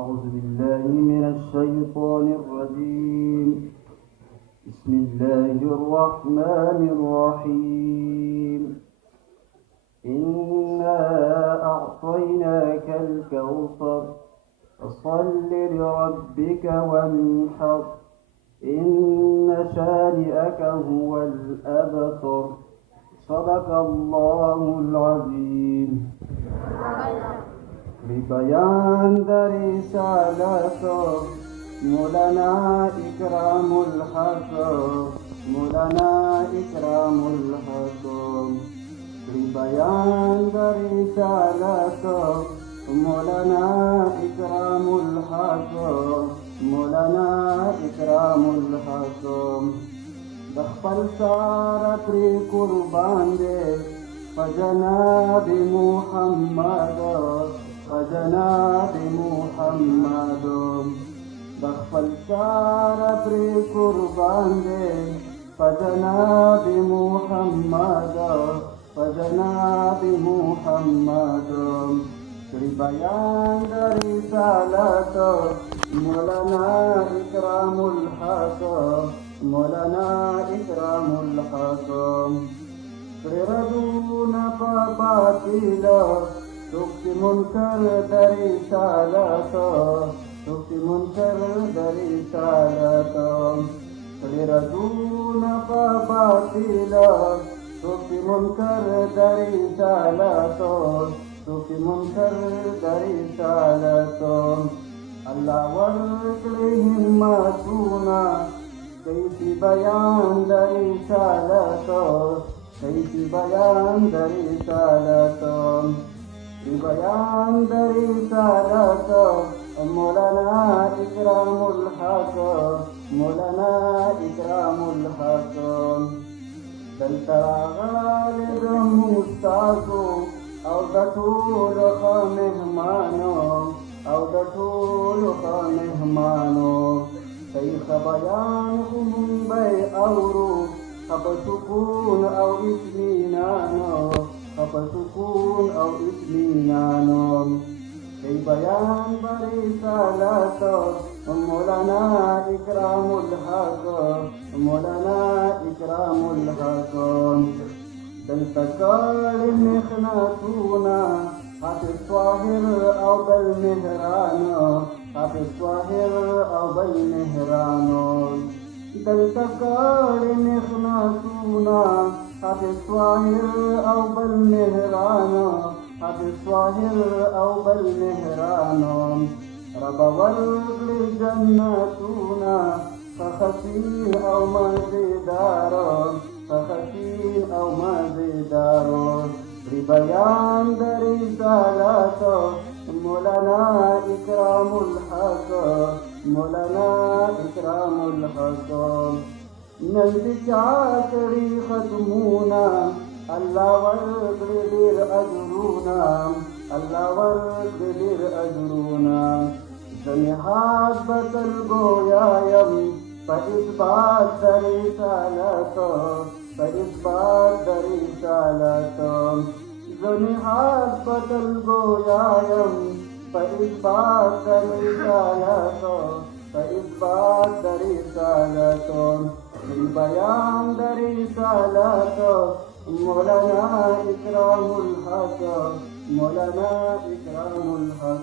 أعوذ بالله من الشيطان الرجيم. بسم الله الرحمن الرحيم. إنا أعطيناك الكوثر فصل لربك وانحر إن شانئك هو الأبتر. صدق الله العظيم. ببيان رسالة مولانا إكرام الحق، مولانا إكرام الحق. ببيان رسالة مولانا إكرام الحق، مولانا إكرام الحق. دخل سارة قربان دے فجناب محمد، فجناب محمد. دخل سارة قربان دے فجناب محمد، فجناب محمد. بیان رسالت مولانا إكرام الحق، مولانا إكرام الحق. تردون باطل سكت منكر رسالت، سكت منكر رسالت. تردون باطل سكت منكر رسالت، سكت منكر رسالت. الله ورکړي همتونه کیفی بیان رسالت، کیفی بیان رسالت. بیان رسالت مولانا إكرام الحق، مولانا إكرام الحق. دلته غالب مستازو او د ټولو ښه مهمانو، او د ټولو ښه مهمانو. شیخ بیان خو مونږ به اورو ښه په سکون او اطمینانو، ښه په سکون او اطمینانو. دی بیان به رسالت مولانا إكرام الحق، مولانا إكرام الحق. دلته کړي مخنتونه حافظ طاهر او بل مهران، حافظ طاهر او بل مهران. دلته کړي مخنتونه حافظ طاهر او بل مهران، حافظ طاهر او بل مهران. رب ورکړي جنتونه خخسین او مزیدار، خخسین او مزیدار. بیان رسالت مولانا إكرام الحق، مولانا إكرام الحق. نن دې چا کړي ختمونه الله ورکړي ډېر اجرونه، الله ورکړي ډېر اجرونه. زه نهاد به تل ګویا یم په اثبات رسالت، په اثبات رسالت. زه نهاد به تل ګویا یم په اثبات رسالت، په اثبات رسالت. بیان رسالت مولانا إكرام الحق، مولانا إكرام الحق.